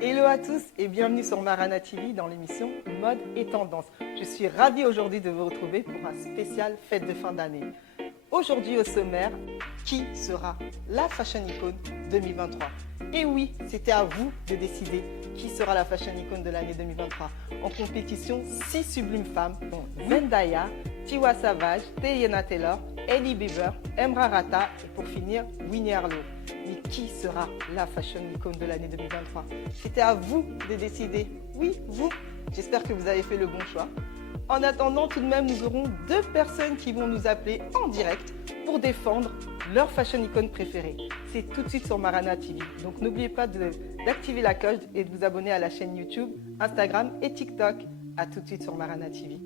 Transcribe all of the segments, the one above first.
Hello à tous et bienvenue sur Marana TV dans l'émission Mode et Tendance. Je suis ravie aujourd'hui de vous retrouver pour un spécial fête de fin d'année. Aujourd'hui au sommaire, qui sera la Fashion Icon 2023? Et oui, c'était à vous de décider qui sera la Fashion Icon de l'année 2023. En compétition, 6 sublimes femmes, dont Zendaya, Tiwa Savage, Teyana Taylor, Hailey Bieber, Emra Rata et pour finir, Winnie Harlow. Mais qui sera la Fashion Icon de l'année 2023? C'était à vous de décider. Oui, vous. J'espère que vous avez fait le bon choix. En attendant, tout de même, nous aurons 2 personnes qui vont nous appeler en direct pour défendre leur Fashion Icon préférée. C'est tout de suite sur Marana TV. Donc n'oubliez pas d'activer la cloche et de vous abonner à la chaîne YouTube, Instagram et TikTok. A tout de suite sur Marana TV.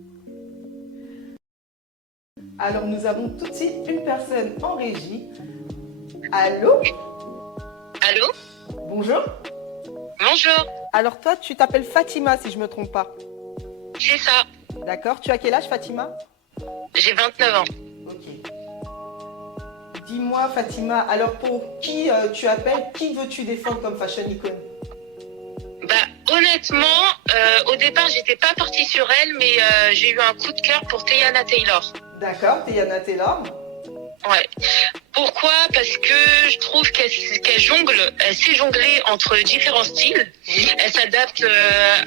Alors nous avons tout de suite une personne en régie. Allô? Allô? Bonjour. Bonjour, Alors toi, tu t'appelles Fatima si je ne me trompe pas. c'est ça. D'accord. Tu as quel âge, Fatima? J'ai 29 ans. Ok. Dis-moi, Fatima, alors pour qui tu appelles, qui veux-tu défendre comme Fashion Icon? Honnêtement, au départ, j'étais pas partie sur elle, mais j'ai eu un coup de cœur pour Teyana Taylor. D'accord, Teyana Taylor. Ouais. Pourquoi? Parce que je trouve qu'elle jongle, elle sait jongler entre différents styles. Elle s'adapte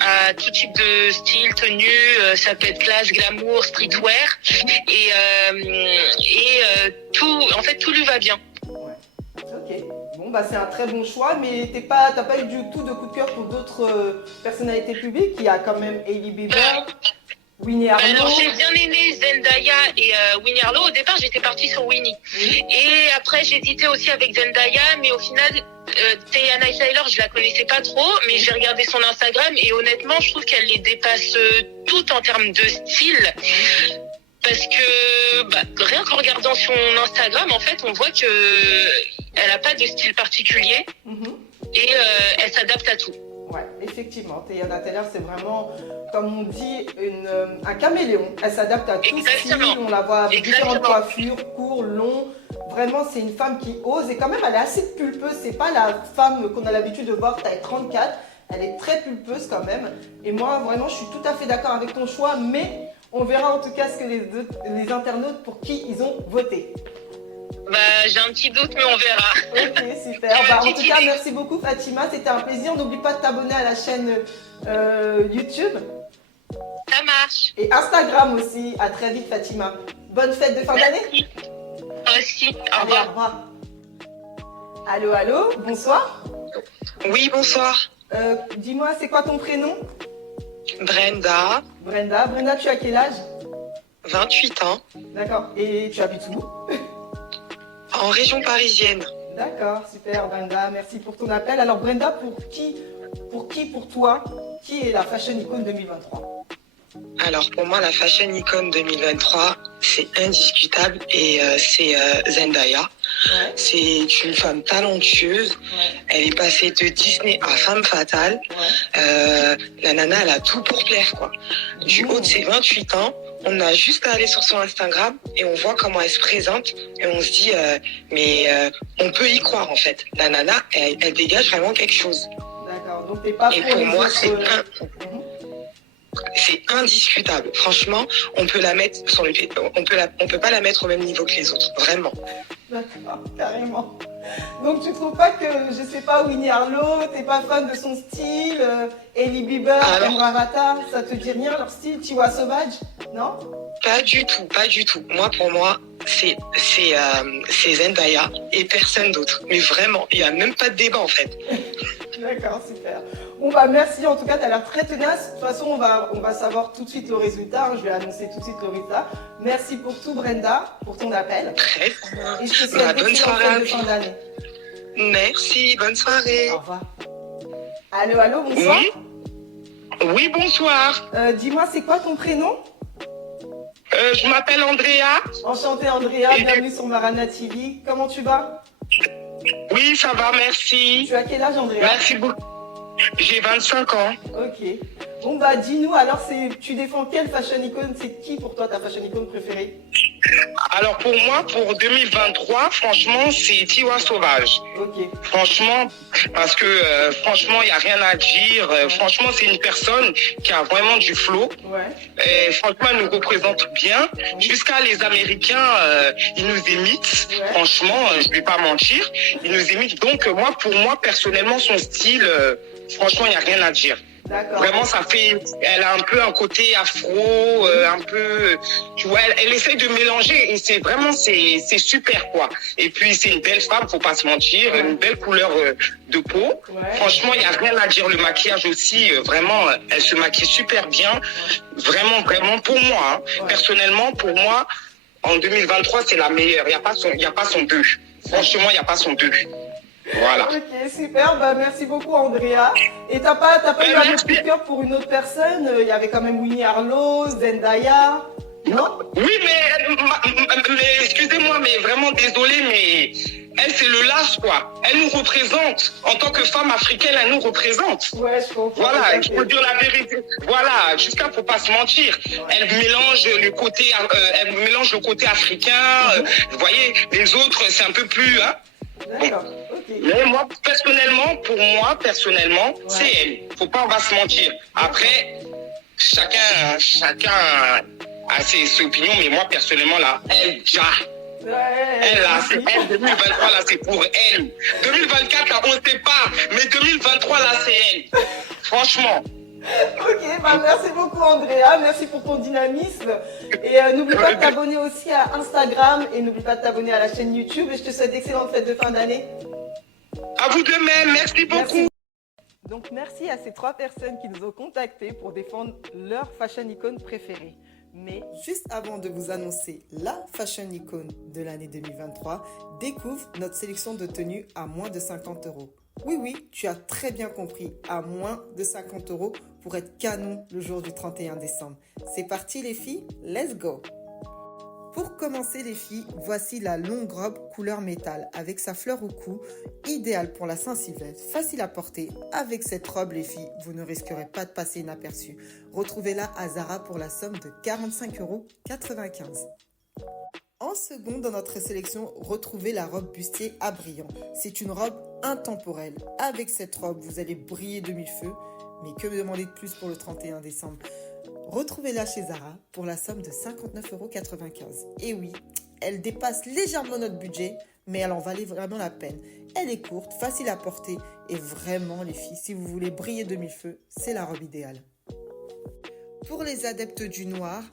à tout type de style, tenue, ça peut être classe, glamour, streetwear, et tout, en fait, tout lui va bien. Ouais. Ok. Bon, bah c'est un très bon choix, mais t'as pas eu du tout de coup de cœur pour d'autres personnalités publiques. Il y a quand même Hailey Bieber, Winnie Harlow. Alors j'ai bien aimé Zendaya et Winnie Harlow. Au départ j'étais partie sur Winnie. Oui. Et après j'hésitais aussi avec Zendaya, mais au final Teyana Taylor je la connaissais pas trop, mais j'ai regardé son Instagram et honnêtement je trouve qu'elle les dépasse toutes en termes de style. Parce que rien qu'en regardant son Instagram, en fait, on voit que elle a pas de style particulier et elle s'adapte à tout. Ouais, effectivement, Teyana Taylor, c'est vraiment, comme on dit, un caméléon. Elle s'adapte à tout Exactement. style, on la voit avec Exactement. différentes coiffures, court, long. Vraiment, c'est une femme qui ose et quand même, elle est assez pulpeuse. C'est pas la femme qu'on a l'habitude de voir taille 34. Elle est très pulpeuse quand même. Et moi, vraiment, je suis tout à fait d'accord avec ton choix, mais on verra en tout cas ce que les internautes pour qui ils ont voté. J'ai un petit doute, mais on verra. Ok, super. En tout cas, merci beaucoup Fatima, c'était un plaisir. N'oublie pas de t'abonner à la chaîne YouTube Ça marche. et Instagram aussi. À très vite Fatima. Bonne fête de fin d'année. Merci. Toi aussi. Au Allez, au revoir. revoir. Allô, allô, bonsoir. Oui, bonsoir. Dis-moi, c'est quoi ton prénom? Brenda, Brenda. Brenda, tu as quel âge? 28 ans, D'accord. Et tu habites où? en région parisienne. D'accord, super Brenda, merci pour ton appel. Alors Brenda, pour toi, qui est la Fashion Icon 2023? Alors pour moi, la Fashion Icon 2023, c'est indiscutable et c'est Zendaya. Ouais, C'est une femme talentueuse. ouais, Elle est passée de Disney à femme fatale. ouais. La nana, elle a tout pour plaire, quoi. Du haut de ses 28 ans, on a juste à aller sur son Instagram et on voit comment elle se présente et on se dit, on peut y croire en fait. La nana, elle dégage vraiment quelque chose. D'accord, donc t'es pas Et pour pour les moi, autres... c'est indiscutable. Franchement, on peut la mettre sur le pied. On peut pas la mettre au même niveau que les autres. Vraiment. D'accord, carrément. Donc tu trouves pas que, je sais pas, Winnie Harlow, t'es pas fan de son style, Hailey Bieber, Alors- Emra Rata, ça te dit rien leur style, Tiwa Savage, non? Pas du tout, pas du tout. Pour moi, c'est Zendaya et personne d'autre. Mais vraiment, il y a même pas de débat en fait. D'accord, super. Bon bah merci, en tout cas, tu as l'air très tenace. De toute façon, on va savoir tout de suite le résultat. Hein. Je vais annoncer tout de suite le résultat. Merci pour tout, Brenda, pour ton appel. Très Et je te souhaite bonne d'excellentes soirée fêtes à de vous. fin d'année. Merci, bonne soirée. Au revoir. Allô, allô, bonsoir. Oui, bonsoir. Dis-moi, c'est quoi ton prénom? Je m'appelle Andrea. Enchantée, Andrea. Bienvenue sur Marana TV. Comment tu vas? Oui, ça va, merci. Tu as quel âge, Andrea? Merci beaucoup. J'ai 25 ans. Ok. Bon bah dis-nous, alors tu défends quelle fashion icon? C'est qui pour toi ta fashion icon préférée? Alors pour moi, pour 2023, franchement, c'est Tiwa Sauvage. Ok. Franchement, parce que franchement, il n'y a rien à dire. Franchement, c'est une personne qui a vraiment du flow. Ouais. Et franchement, elle nous représente bien. Jusqu'à les Américains, ils nous imitent. Ouais. Franchement, je ne vais pas mentir. Ils nous imitent. Donc, moi, pour moi, personnellement, son style, franchement, il n'y a rien à dire. D'accord. Vraiment, ça fait, elle a un peu un côté afro, un peu, tu vois, elle essaye de mélanger et c'est vraiment, c'est super, quoi. Et puis, c'est une belle femme, faut pas se mentir, une belle couleur de peau. Ouais. Franchement, il y a rien à dire. Le maquillage aussi, vraiment, elle se maquille super bien. Vraiment, vraiment, pour moi, hein, Ouais. personnellement, pour moi, en 2023, c'est la meilleure. Il y a pas son deux. Franchement, il n'y a pas son deux. Voilà. Ok, super. Bah, merci beaucoup, Andrea. Et t'as pas eu un autre coup de cœur pour une autre personne? Il y avait quand même Winnie Harlow, Zendaya. Non? Oui, mais excusez-moi, mais vraiment désolé, mais elle, c'est le lâche, quoi. Elle nous représente. En tant que femme africaine, elle nous représente. Ouais, je comprends. Voilà, il faut dire la vérité. Voilà, jusqu'à faut pas se mentir. Elle mélange le côté africain. Vous voyez, les autres, c'est un peu plus, hein. D'accord, ok. Mais moi, personnellement, c'est elle. Faut pas, on va se mentir. Après, chacun a ses opinions, mais moi, personnellement, là, elle, elle, là, c'est elle. 2023, là, c'est pour elle. 2024, là, on sait pas. Mais 2023, là, c'est elle. Franchement. Ok, bah merci beaucoup Andrea, merci pour ton dynamisme. Et n'oublie pas de t'abonner aussi à Instagram et n'oublie pas de t'abonner à la chaîne YouTube. Et je te souhaite d'excellentes fêtes de fin d'année. À vous de même, merci beaucoup. Merci. Donc merci à ces 3 personnes qui nous ont contactés pour défendre leur fashion icône préférée. Mais juste avant de vous annoncer la fashion icône de l'année 2023, découvre notre sélection de tenues à moins de 50 €. Oui, tu as très bien compris, à moins de 50 € pour être canon le jour du 31 décembre. C'est parti les filles, let's go! Pour commencer les filles, voici la longue robe couleur métal avec sa fleur au cou, idéale pour la Saint-Sylvestre, facile à porter. Avec cette robe les filles, vous ne risquerez pas de passer inaperçu. Retrouvez-la à Zara pour la somme de 45,95 €. En second dans notre sélection, retrouvez la robe bustier à brillant. C'est une robe intemporelle. Avec cette robe, vous allez briller de mille feux. Mais que me demander de plus pour le 31 décembre? Retrouvez-la chez Zara pour la somme de 59,95 €. Et oui, elle dépasse légèrement notre budget, mais elle en valait vraiment la peine. Elle est courte, facile à porter et vraiment les filles, si vous voulez briller de mille feux, c'est la robe idéale. Pour les adeptes du noir,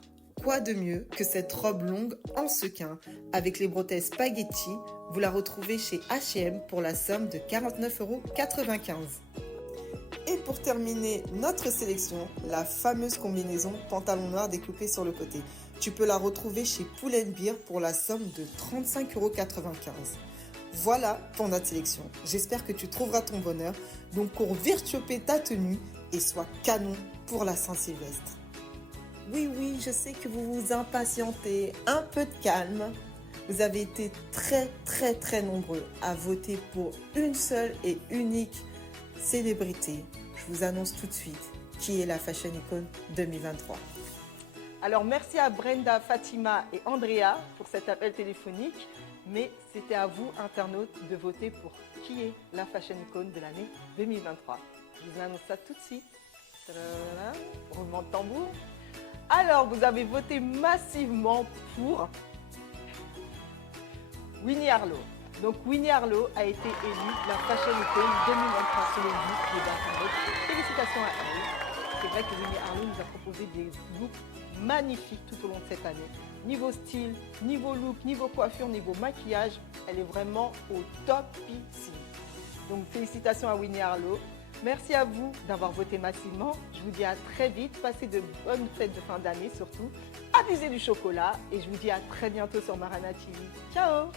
quoi de mieux que cette robe longue en sequin avec les bretelles spaghetti? Vous la retrouvez chez H&M pour la somme de 49,95 €. Et pour terminer notre sélection, la fameuse combinaison pantalon noir découpé sur le côté. Tu peux la retrouver chez Pull&Bear pour la somme de 35,95 €. Voilà pour notre sélection. J'espère que tu trouveras ton bonheur. Donc cours vite choper ta tenue et sois canon pour la Saint-Sylvestre. Oui, je sais que vous vous impatientez. Un peu de calme. Vous avez été très nombreux à voter pour une seule et unique célébrité. Je vous annonce tout de suite qui est la Fashion Icon 2023. Alors merci à Brenda, Fatima et Andrea pour cet appel téléphonique. Mais c'était à vous, internautes, de voter pour qui est la Fashion Icon de l'année 2023. Je vous annonce ça tout de suite. Tadadada, roulement de tambour. Alors, vous avez voté massivement pour Winnie Harlow. Donc, Winnie Harlow a été élue la Fashion Icon 2023 selon vous, les internautes. Félicitations à elle. C'est vrai que Winnie Harlow nous a proposé des looks magnifiques tout au long de cette année. Niveau style, niveau look, niveau coiffure, niveau maquillage, elle est vraiment au top ici. Donc, félicitations à Winnie Harlow. Merci à vous d'avoir voté massivement. Je vous dis à très vite. Passez de bonnes fêtes de fin d'année surtout. Abusez du chocolat et je vous dis à très bientôt sur Marana TV. Ciao!